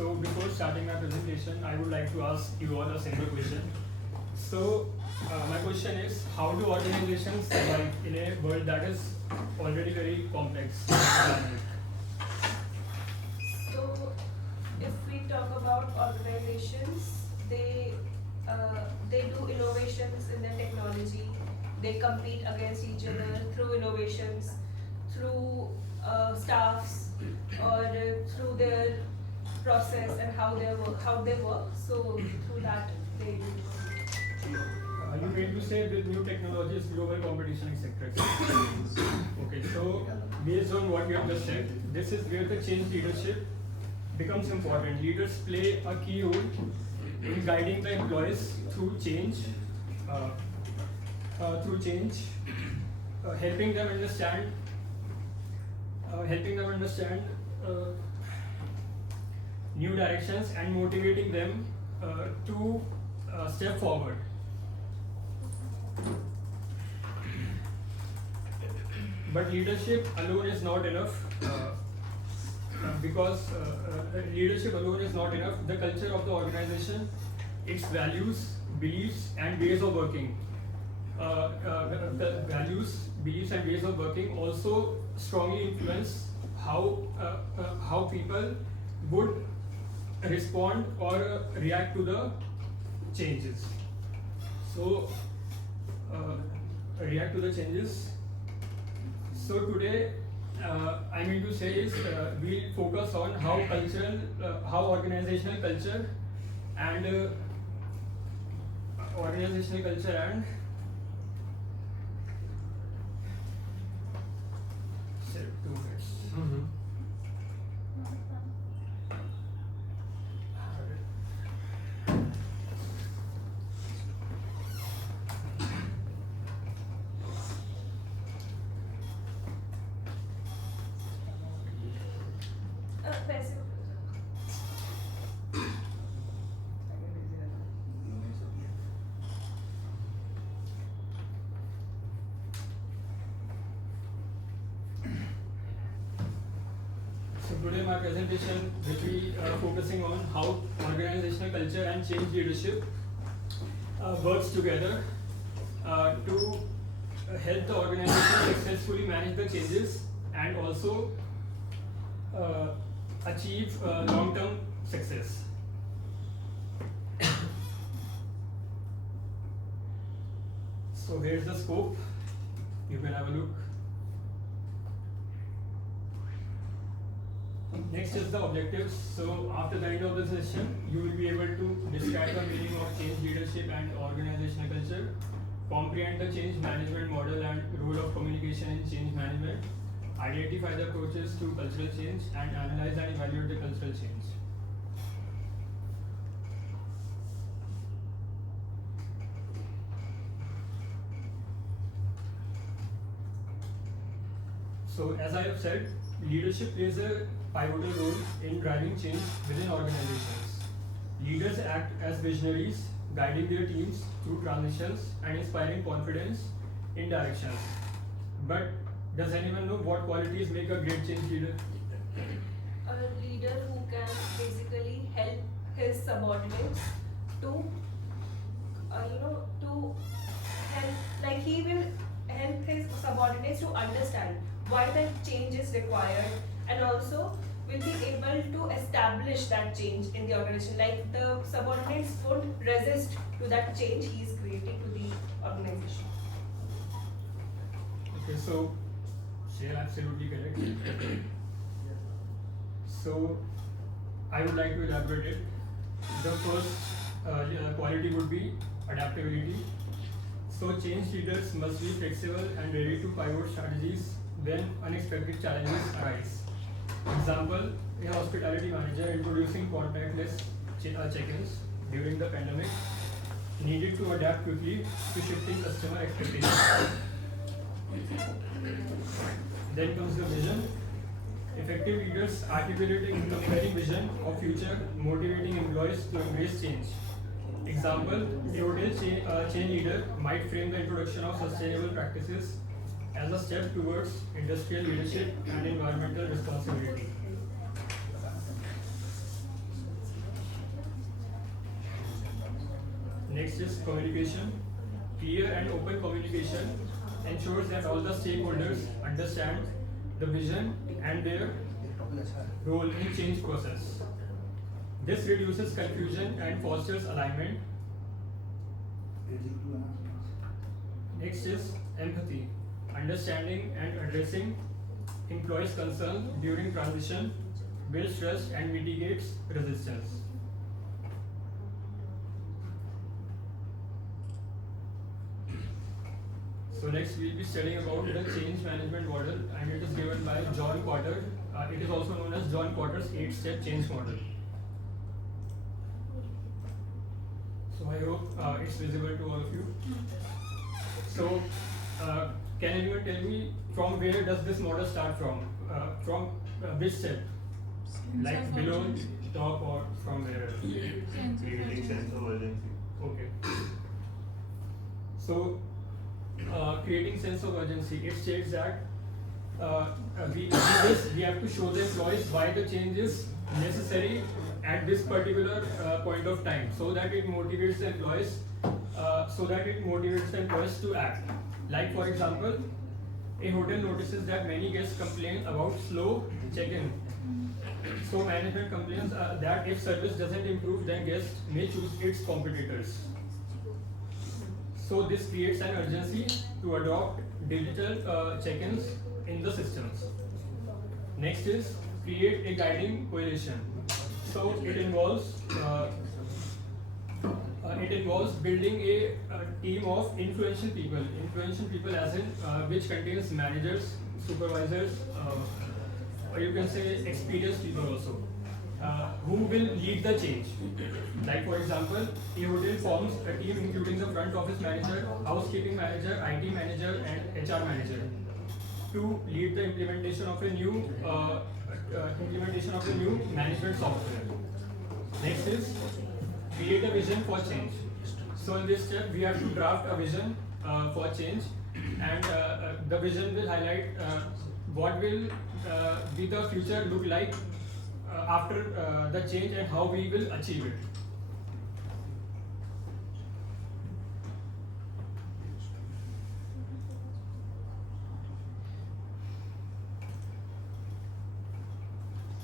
So before starting my presentation, I would like to ask you all a simple question. So my question is, how do organizations survive in a world that is already very complex? So, if we talk about organizations, they do innovations in their technology. They compete against each other through innovations, through staffs, or through their process and how they work. So through that they do. You mean to say with new technologies, global competition, etc. Okay, so based on what you have just said, this is where the change leadership becomes important. Leaders play a key role in guiding the employees through change, helping them understand, new directions and motivating them to step forward. But leadership alone is not enough because leadership alone is not enough. The culture of the organization, its values, beliefs, and ways of working. The values, beliefs, and ways of working also strongly influence how people would respond or react to the changes. So, react to the changes. So today, I mean to say is we'll focus on how organizational culture and Sir, 2 minutes. पैसे So today my presentation will be focusing on how organizational culture and change leadership works together to help the organization successfully manage the changes and also achieve long-term success. So here's the scope. You can have a look. Next is the objectives. So after the end of the session, you will be able to describe the meaning of change leadership and organizational culture, comprehend the change management model and role of communication in change management, identify the approaches to cultural change, and analyze and evaluate the cultural change. So as I have said, leadership plays a pivotal role in driving change within organizations. Leaders act as visionaries, guiding their teams through transitions and inspiring confidence in directions. But does anyone know what qualities make a great change leader? A leader who can basically help his subordinates to to help, like he will help his subordinates to understand why that change is required, and also will be able to establish that change in the organization. Like the subordinates won't resist to that change he is creating to the organization. Okay, so you're absolutely correct. So I would like to elaborate it. The first quality would be adaptability. So change leaders must be flexible and ready to pivot strategies when unexpected challenges arise. Example, a hospitality manager introducing contactless check-ins during the pandemic needed to adapt quickly to shifting customer expectations. Then comes the vision. Effective leaders articulate a compelling vision of future, motivating employees to embrace change. Example, a hotel chain leader might frame the introduction of sustainable practices as a step towards industrial leadership and environmental responsibility. Next is communication. Clear and open communication ensures that all the stakeholders understand the vision and their role in change process. This reduces confusion and fosters alignment. Next is empathy. Understanding and addressing employees' concerns during transition builds trust and mitigates resistance. So next we'll be studying about the change management model, and it is given by John Porter. It is also known as John Porter's 8-step change model. So I hope it's visible to all of you. So can anyone tell me from where does this model start from? From which step? Like below, top, or from where? Creating sense of urgency. Okay. So creating sense of urgency, it states that we have to show the employees why the change is necessary at this particular point of time, so that it motivates the employees to act. Like for example, a hotel notices that many guests complain about slow check-in. So management complains that if service doesn't improve, then guests may choose its competitors. So this creates an urgency to adopt digital check-ins in the systems. Next is create a guiding coalition. So it involves building a team of influential people as in which contains managers, supervisors, or you can say experienced people also, who will lead the change. Like for example, a hotel forms a team including the front office manager, housekeeping manager, IT manager, and HR manager to lead the implementation of a new management software. Next is create a vision for change. So in this step, we have to draft a vision for change, and the vision will highlight what will be the future look like after the change and how we will achieve it.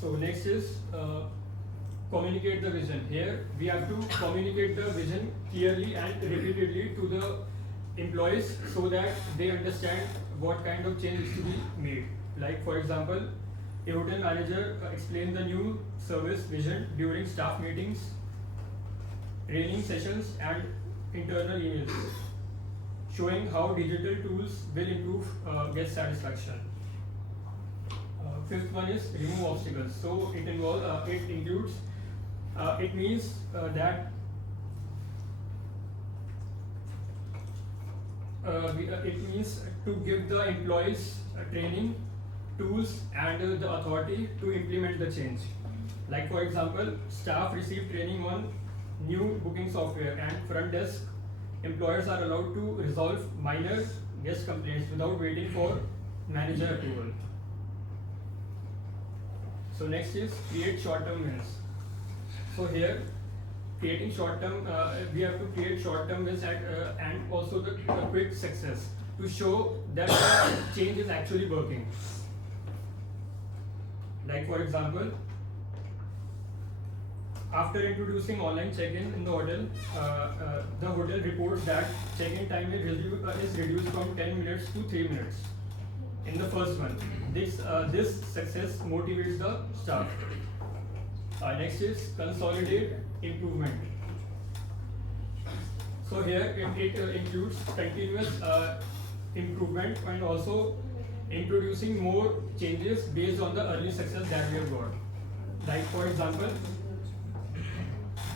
So next is communicate the vision. Here we have to communicate the vision clearly and repeatedly to the employees so that they understand what kind of change is to be made. Like for example, a hotel manager explains the new service vision during staff meetings, training sessions, and internal emails, showing how digital tools will improve guest satisfaction. Fifth one is remove obstacles. So it includes it means that it means to give the employees training, tools, and the authority to implement the change. Like for example, staff receive training on new booking software, and front desk employers are allowed to resolve minor guest complaints without waiting for manager approval. So next is create short-term wins. So here, creating short-term, we have to create short-term wins and also the quick success to show that change is actually working. Like for example, after introducing online check-in in the hotel, the hotel reports that check-in time is reduced from 10 minutes to 3 minutes in the first month. This success motivates the staff. Next is consolidate improvement. So here it includes continuous improvement and also introducing more changes based on the early success that we have got. Like for example,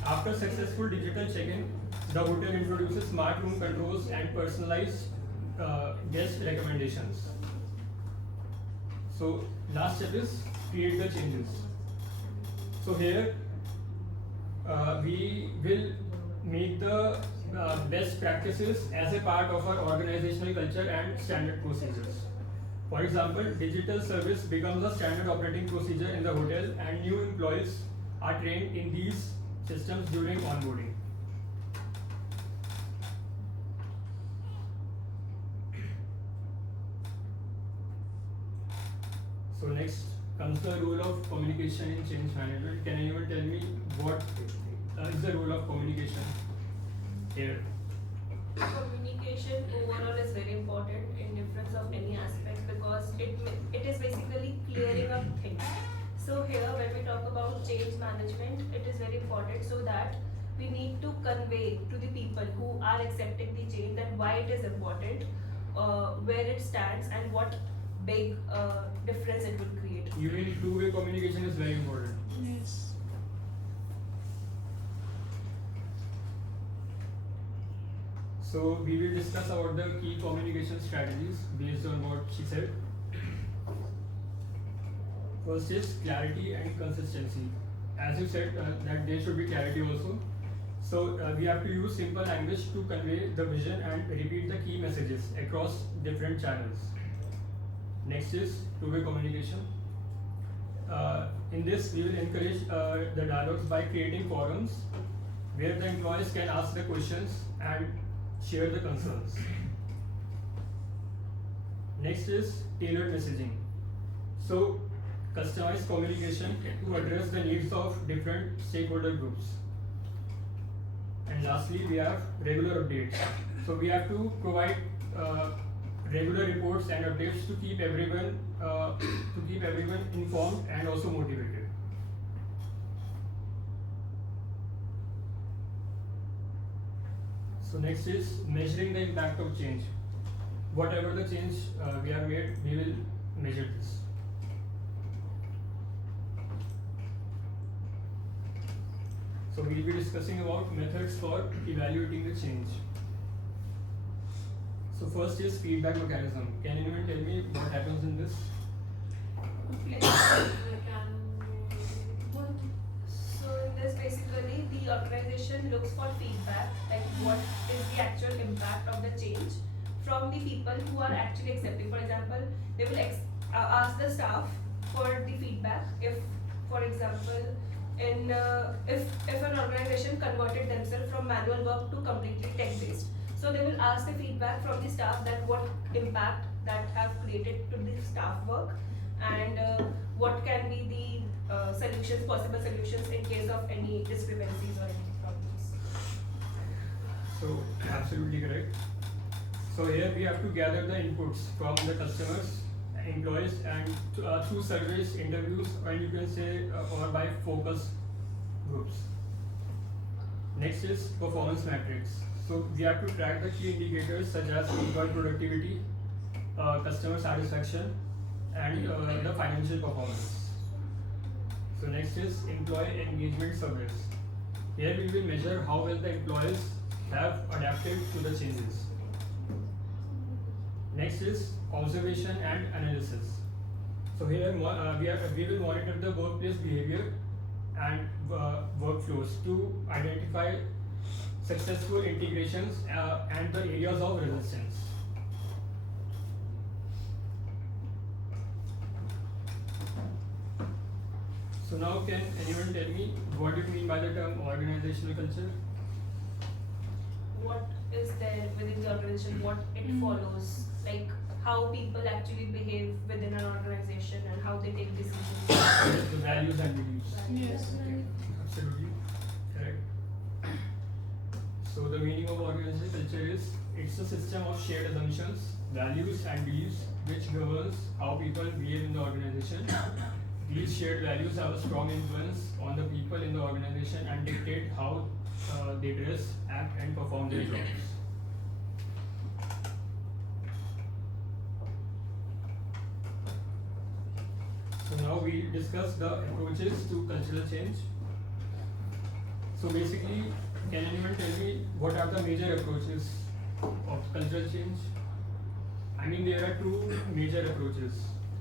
after successful digital check-in, the hotel introduces smart room controls and personalized guest recommendations. So last step is create the changes. So here we will make the best practices as a part of our organizational culture and standard procedures. For example, digital service becomes a standard operating procedure in the hotel, and new employees are trained in these systems during onboarding. So next comes the role of communication in change management. Can anyone tell me what is the role of communication here? Communication overall is very important in difference of any aspect because it is basically clearing up things. So here when we talk about change management, it is very important so that we need to convey to the people who are accepting the change that why it is important, where it stands and what big difference it will create. Even two-way communication is very important. Yes. So we will discuss about the key communication strategies based on what she said. First is clarity and consistency. As you said that there should be clarity also. So we have to use simple language to convey the vision and repeat the key messages across different channels. Next is two-way communication. In this, we will encourage the dialogues by creating forums where the employees can ask the questions and share the concerns. Next is tailored messaging. So, customized communication to address the needs of different stakeholder groups. And lastly, we have regular updates. So, we have to provide regular reports and updates to keep everyone informed and also motivated. So next is measuring the impact of change. Whatever the change we have made, we will measure this. So we will be discussing about methods for evaluating the change. So first is feedback mechanism. Can anyone tell me what happens in this? So in this basically the organization looks for feedback, like what is the actual impact of the change from the people who are actually accepting. For example, they will ask the staff for the feedback if, for example, if an organization converted themselves from manual work to completely tech based. So they will ask the feedback from the staff that what impact that have created to the staff work and what can be the possible solutions in case of any discrepancies or any problems. So absolutely correct. So here we have to gather the inputs from the customers, employees, and through surveys, interviews, and you can say or by focus groups. Next is performance metrics. So we have to track the key indicators such as employee productivity, customer satisfaction, and the financial performance. So next is employee engagement surveys. Here we will measure how well the employees have adapted to the changes. Next is observation and analysis. So here we will monitor the workplace behavior and workflows to identify successful integrations and the areas of resistance. So now can anyone tell me what you mean by the term organizational culture? What is there within the organization, what it follows, like how people actually behave within an organization and how they take decisions. The values and beliefs. Yes. Okay, absolutely correct. So the meaning of organizational culture is it's a system of shared assumptions, values and beliefs which governs how people behave in the organization. These shared values have a strong influence on the people in the organization and dictate how they dress, act and perform their jobs. So now we discuss the approaches to cultural change. So basically, can anyone tell me what are the major approaches of cultural change? I mean, there are two major approaches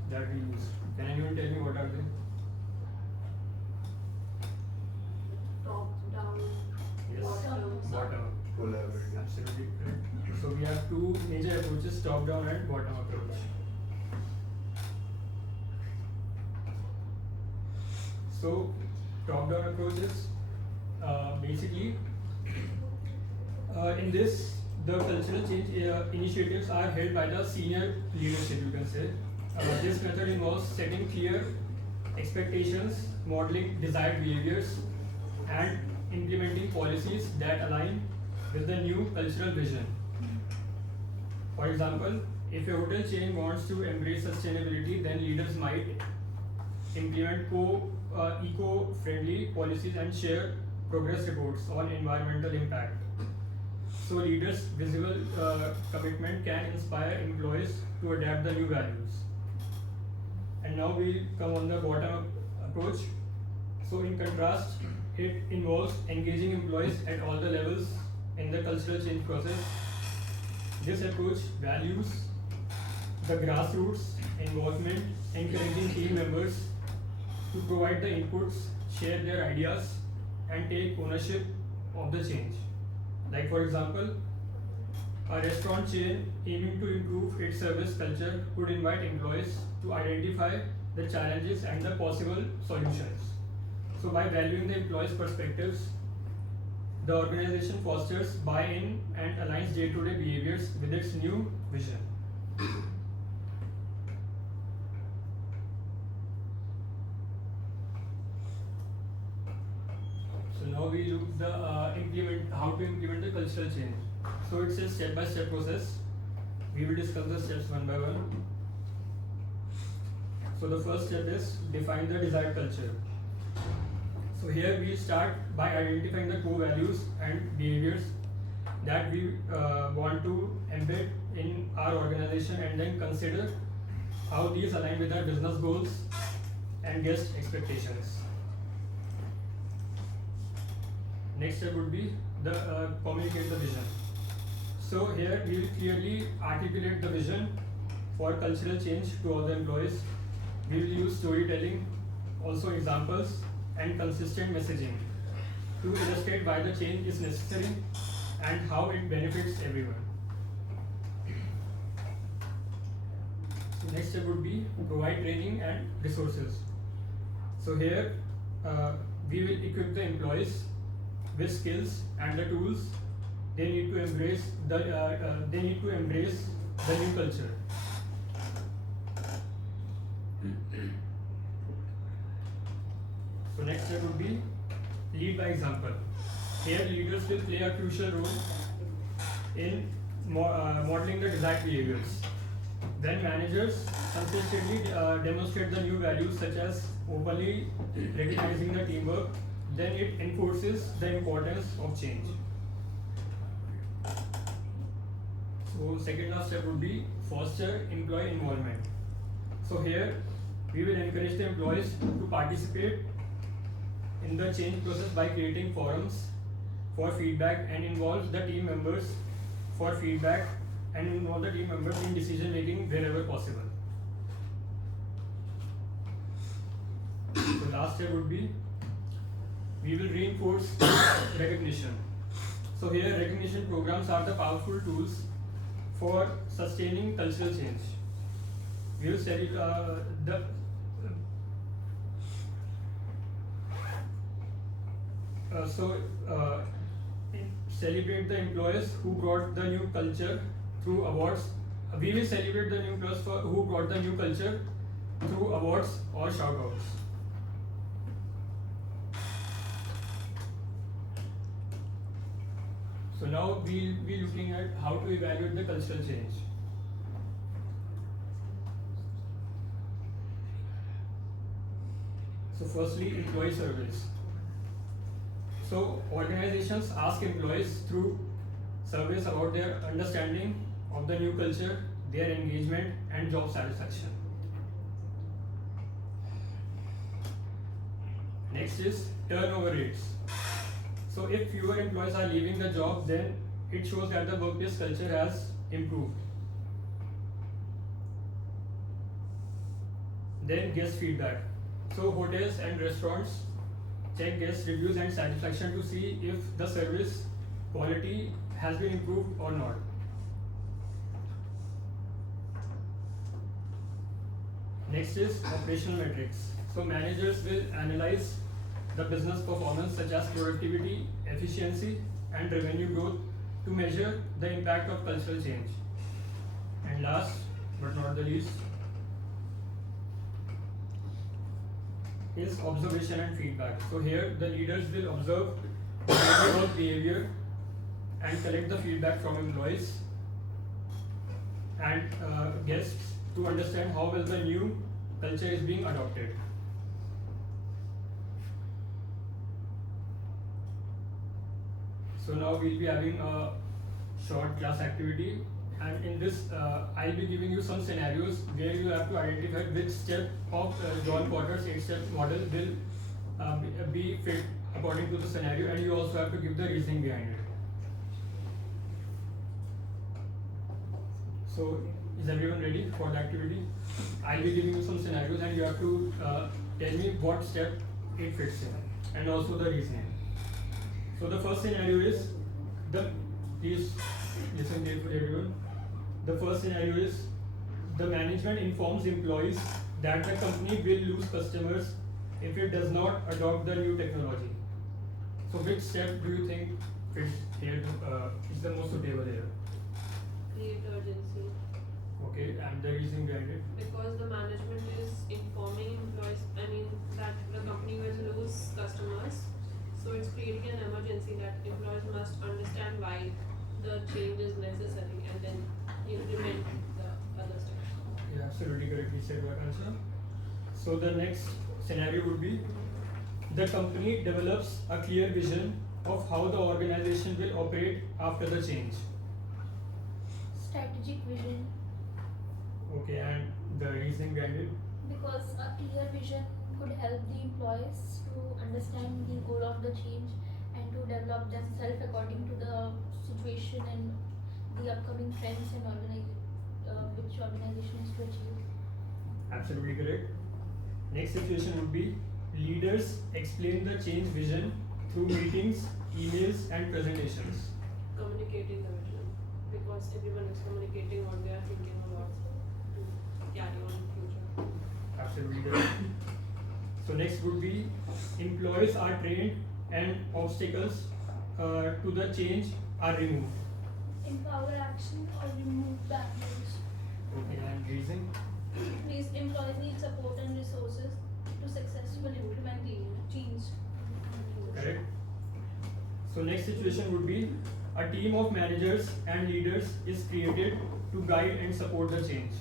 that we use. Can anyone tell me what are they? Top down, Yes. bottom. Bottom. Collaborative. Absolutely correct. So we have two major approaches, top down and bottom approach. So top down approach is basically in this the cultural change initiatives are held by the senior leadership, you can say, This method involves setting clear expectations, modeling desired behaviors, and implementing policies that align with the new cultural vision. For example, if a hotel chain wants to embrace sustainability, then leaders might implement eco-friendly policies and share progress reports on environmental impact. So leaders' visible commitment can inspire employees to adapt the new values. And now we come on the bottom-up approach. So in contrast, it involves engaging employees at all the levels in the cultural change process. This approach values the grassroots involvement, encouraging team members to provide the inputs, share their ideas, and take ownership of the change. Like for example, a restaurant chain aiming to improve its service culture could invite employees to identify the challenges and the possible solutions. So by valuing the employees' perspectives, the organization fosters buy-in and aligns day-to-day behaviors with its new vision. So now we look the how to implement the cultural change. So it's a step-by-step process. We will discuss the steps one by one. So the first step is define the desired culture. So here we start by identifying the core values and behaviors that we want to embed in our organization, and then consider how these align with our business goals and guest expectations. Next step would be the communicate the vision. So here we will clearly articulate the vision for cultural change to all the employees. We will use storytelling, also examples, and consistent messaging to illustrate why the change is necessary and how it benefits everyone. So next step would be provide training and resources. So here we will equip the employees with skills and the tools they need to embrace the new culture. So next step would be lead by example. Here leaders will play a crucial role in modeling the desired behaviors. Then managers consistently demonstrate the new values such as openly recognizing the teamwork. Then it enforces the importance of change. So second last step would be foster employee involvement. So here we will encourage the employees to participate in the change process by creating forums for feedback and involve the team members for feedback and involve the team members in decision making wherever possible. The last step would be we will reinforce recognition. So here recognition programs are the powerful tools for sustaining cultural change. We will celebrate the employees who brought the new culture through awards. We will celebrate the new employees who brought the new culture through awards or shoutouts. So now we'll be looking at how to evaluate the cultural change. So firstly, employee surveys. So organizations ask employees through surveys about their understanding of the new culture, their engagement and job satisfaction. Next is turnover rates. So if fewer employees are leaving the job, then it shows that the workplace culture has improved. Then guest feedback. So hotels and restaurants check guest reviews and satisfaction to see if the service quality has been improved or not. Next is operational metrics. So managers will analyze the business performance such as productivity, efficiency and revenue growth to measure the impact of cultural change. And last but not the least, is observation and feedback. So here the leaders will observe the daily work behavior and collect the feedback from employees and guests to understand how well the new culture is being adopted. So now we'll be having a short class activity, and in this I'll be giving you some scenarios where you have to identify which step of John Porter's 8-step model will be fit according to the scenario, and you also have to give the reasoning behind it. So is everyone ready for the activity? I'll be giving you some scenarios and you have to tell me what step it fits in and also the reasoning. So the first scenario is please listen carefully everyone. The first scenario is the management informs employees that the company will lose customers if it does not adopt the new technology. So which step do you think fits here, is the most suitable here? Create urgency. Okay, and the reasoning behind it? Because the management is informing employees, that the company will lose customers. So it's creating an emergency that employees must understand why the change is necessary and then implement the other steps. Yeah, absolutely correctly said, Vakansa. So the next scenario would be the company develops a clear vision of how the organization will operate after the change. Strategic vision, Okay, and the reasoning behind it? because a clear vision could help the employees to understand the goal of the change and to develop themselves according to the situation and the upcoming trends and which organization is to achieve. Absolutely correct. Next situation would be leaders explain the change vision through meetings, emails, and presentations. Communicating the vision, because everyone is communicating what they are thinking about to carry on in future. Absolutely correct. So next would be employees are trained and obstacles to the change are removed. Empower action or remove barriers. Okay, and reason? These employees need support and resources to successfully implement the change. Correct. So next situation would be a team of managers and leaders is created to guide and support the change.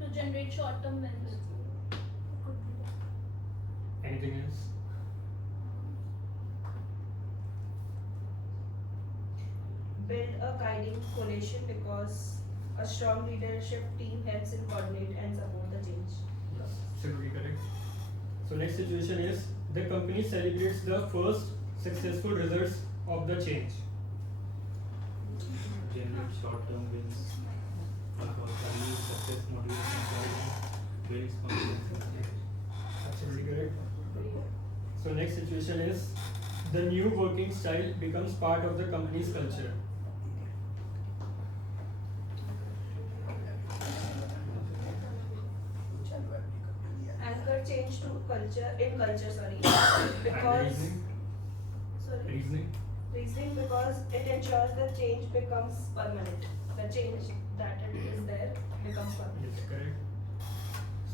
To generate short-term benefits. Anything else? Build a guiding coalition, because a strong leadership team helps in coordinate and support the change. Yes, absolutely correct. So next situation is the company celebrates the first successful results of the change. Generate short-term wins. Because early success motivates employees and builds confidence. Absolutely correct. So next situation is the new working style becomes part of the company's culture. Anchor change to culture And because reasoning? Reasoning? reasoning because it ensures the change becomes permanent. The change that it is there becomes permanent. Yes, correct.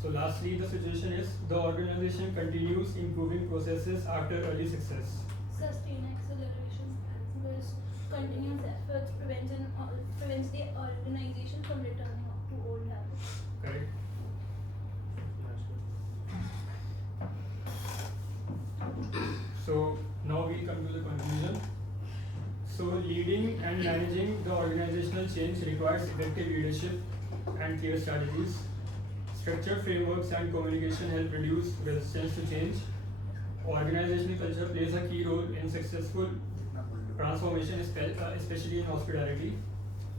So lastly, the situation is the organization continues improving processes after early success. Sustain acceleration as continuous efforts prevents the organization from returning to old habits. Correct. So now we come to the conclusion. So leading and managing the organizational change requires effective leadership and clear strategies. Structured frameworks and communication help reduce resistance to change. Organizational culture plays a key role in successful transformation, especially in hospitality.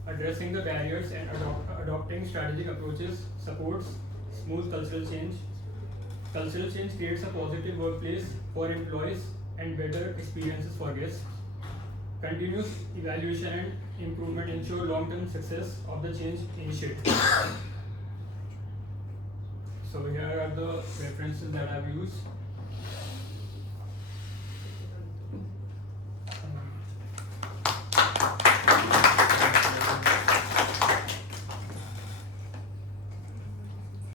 Addressing the barriers and adopting strategic approaches supports smooth cultural change. Cultural change creates a positive workplace for employees and better experiences for guests. Continuous evaluation and improvement ensure long-term success of the change initiative. So here are the references that I've used.